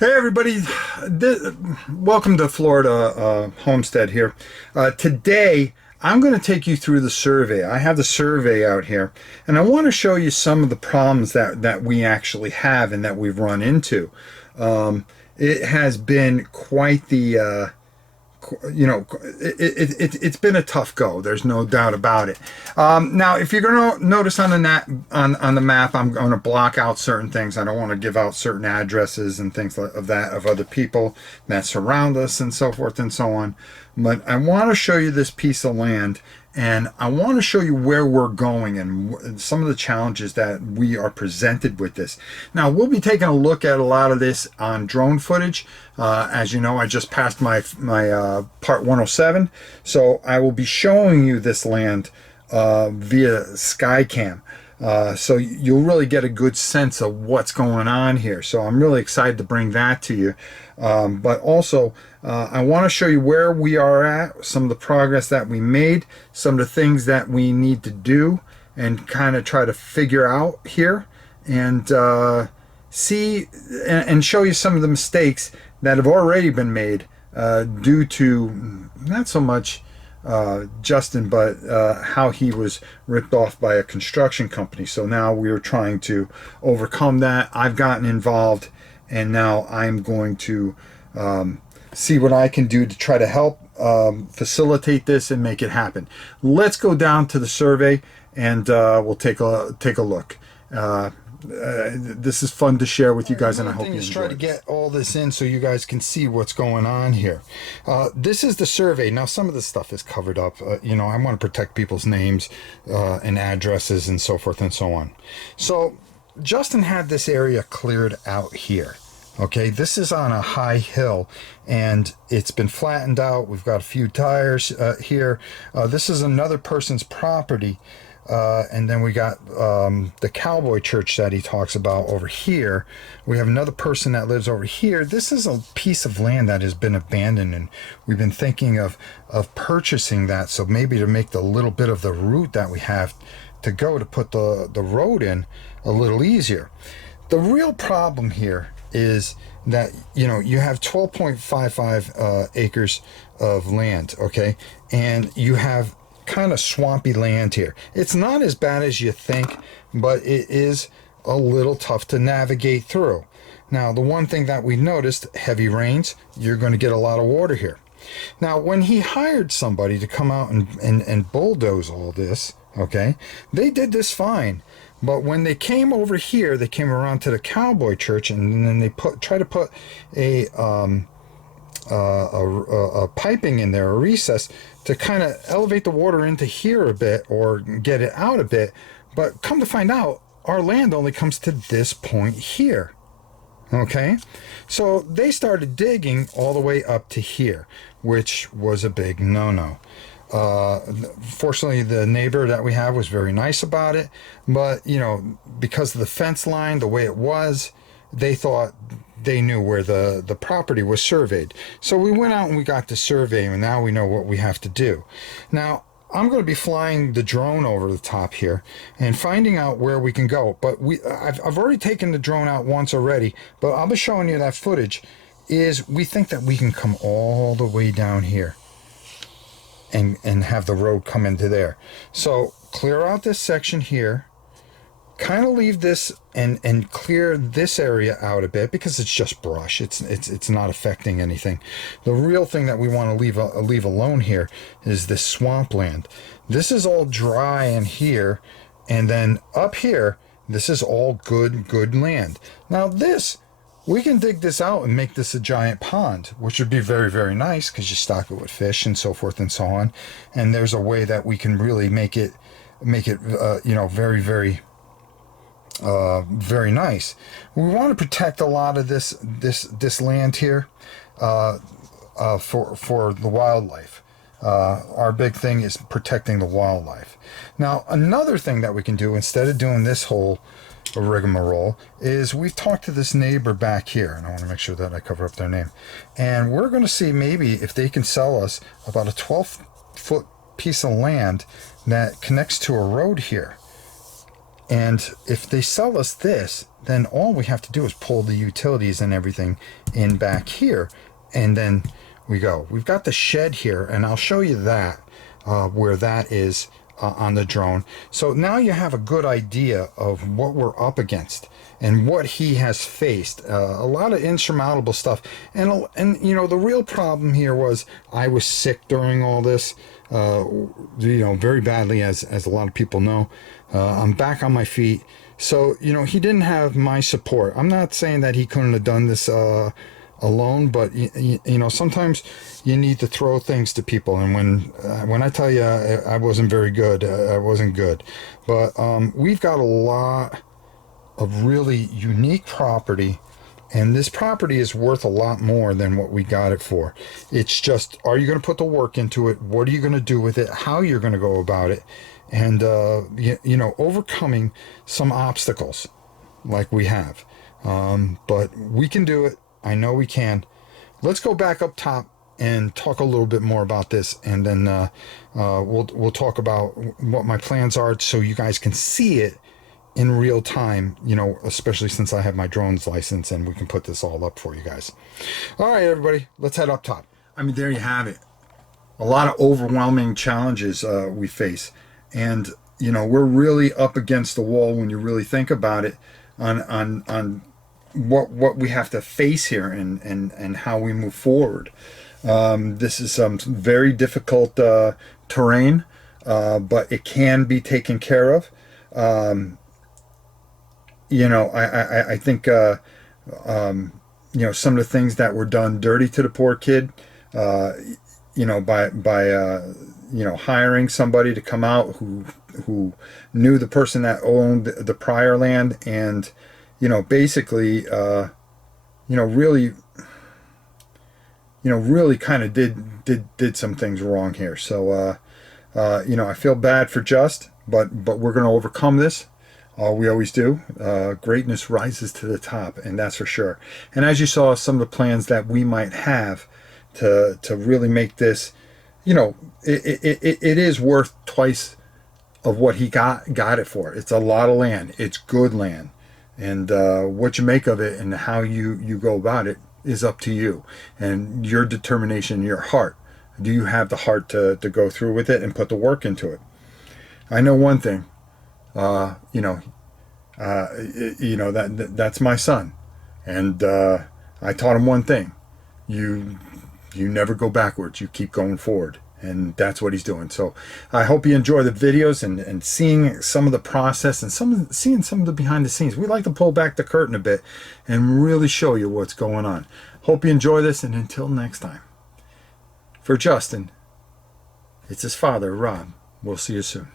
Hey everybody, welcome to Florida Homestead here. Today I'm going to take you through the survey. I have the survey out here, and I want to show you some of the problems that we actually have and that we've run into. It has been quite the it's been a tough go. There's no doubt about it. Now, if you're going to notice on on the map, I'm going to block out certain things. I don't want to give out certain addresses and things of other people that surround us and so forth and so on. But I want to show you this piece of land, and I want to show you where we're going and some of the challenges that we are presented with this. Now, we'll be taking a look at a lot of this on drone footage. As you know, I just passed my part 107, so I will be showing you this land via Skycam. So you'll really get a good sense of what's going on here. So I'm really excited to bring that to you. But also, I want to show you where we are at, some of the progress that we made, some of the things that we need to do, and kind of try to figure out here, and see and show you some of the mistakes that have already been made due to not so much Justin, but how he was ripped off by a construction company. So now we are trying to overcome that. I've gotten involved, and now I'm going to see what I can do to try to help facilitate this and make it happen. Let's go down to the survey, and we'll take a look. This is fun to share with you guys, and I hope you enjoy. Try to get all this in so you guys can see what's going on here. This is the survey. Now, some of this stuff is covered up. I want to protect people's names and addresses and so forth and so on. So Justin had this area cleared out here. Okay, this is on a high hill, and it's been flattened out. We've got a few tires here. This is another person's property. And then we got the cowboy church that he talks about over here. We have another person that lives over here. This is a piece of land that has been abandoned, and we've been thinking of purchasing that, so maybe to make the little bit of the route that we have to go to put the road in a little easier. The real problem here is that you have 12.55 acres of land, okay, and you have kind of swampy land here. It's not as bad as you think, but it is a little tough to navigate through. Now, the one thing that we noticed, heavy rains, you're going to get a lot of water here. Now, when he hired somebody to come out and bulldoze all this, okay, they did this fine. But when they came over here, they came around to the cowboy church, and then they try to put a piping in there, a recess, to kind of elevate the water into here a bit or get it out a bit. But come to find out, our land only comes to this point here. Okay, so they started digging all the way up to here, which was a big no-no. Fortunately, the neighbor that we have was very nice about it, but because of the fence line, the way it was, they thought they knew where the property was surveyed. So we went out and we got the survey, and now we know what we have to do. Now, I'm going to be flying the drone over the top here and finding out where we can go. But I've already taken the drone out once already, but I'll be showing you that footage. We think that we can come all the way down here and have the road come into there. So clear out this section here, kind of leave this and clear this area out a bit, because it's just brush. It's not affecting anything. The real thing that we want to leave alone here is this swampland. This is all dry in here, and then up here, this is all good land. Now this, we can dig this out and make this a giant pond, which would be very, very nice, because you stock it with fish and so forth and so on. And there's a way that we can really make it very, very very nice. We want to protect a lot of this land here for the wildlife. Our big thing is protecting the wildlife. Now, another thing that we can do instead of doing this whole rigmarole is we've talked to this neighbor back here, and I want to make sure that I cover up their name, and we're going to see maybe if they can sell us about a 12-foot piece of land that connects to a road here. And if they sell us this, then all we have to do is pull the utilities and everything in back here, and then we go. We've got the shed here, and I'll show you that, where that is on the drone. So now you have a good idea of what we're up against and what he has faced. A lot of insurmountable stuff. And you know, the real problem here was I was sick during all this, you know, very badly, as a lot of people know. I'm back on my feet. So, you know, he didn't have my support. I'm not saying that he couldn't have done this alone, but you know, sometimes you need to throw things to people. And when I tell you I wasn't very good, I wasn't good. But we've got a lot of really unique property, and this property is worth a lot more than what we got it for. It's just, are you going to put the work into it? What are you going to do with it? How you're going to go about it? And you know, overcoming some obstacles like we have. But we can do it. I know we can. Let's go back up top and talk a little bit more about this, and then we'll talk about what my plans are, so you guys can see it in real time, you know, especially since I have my drone's license and we can put this all up for you guys. All right, everybody, let's head up top. I mean, there you have it. A lot of overwhelming challenges we face, and you know, we're really up against the wall when you really think about it on what we have to face here, and how we move forward. This is some very difficult terrain, but it can be taken care of. You know, I think you know, some of the things that were done dirty to the poor kid, you know, by you know, hiring somebody to come out who knew the person that owned the prior land, and you know, basically, you know, really kind of did some things wrong here. So, you know, I feel bad for Just, but we're going to overcome this. We always do. Greatness rises to the top, and that's for sure. And as you saw, some of the plans that we might have to really make this, you know, it is worth twice of what he got it for. It's a lot of land. It's good land. And what you make of it and how you go about it is up to you and your determination, your heart. Do you have the heart to go through with it and put the work into it? I know one thing. You know, that's my son, and I taught him one thing: you never go backwards. You keep going forward. And that's what he's doing. So I hope you enjoy the videos and seeing some of the process and seeing some of the behind the scenes. We like to pull back the curtain a bit and really show you what's going on. Hope you enjoy this, and until next time, for Justin, it's his father, Rob. We'll see you soon.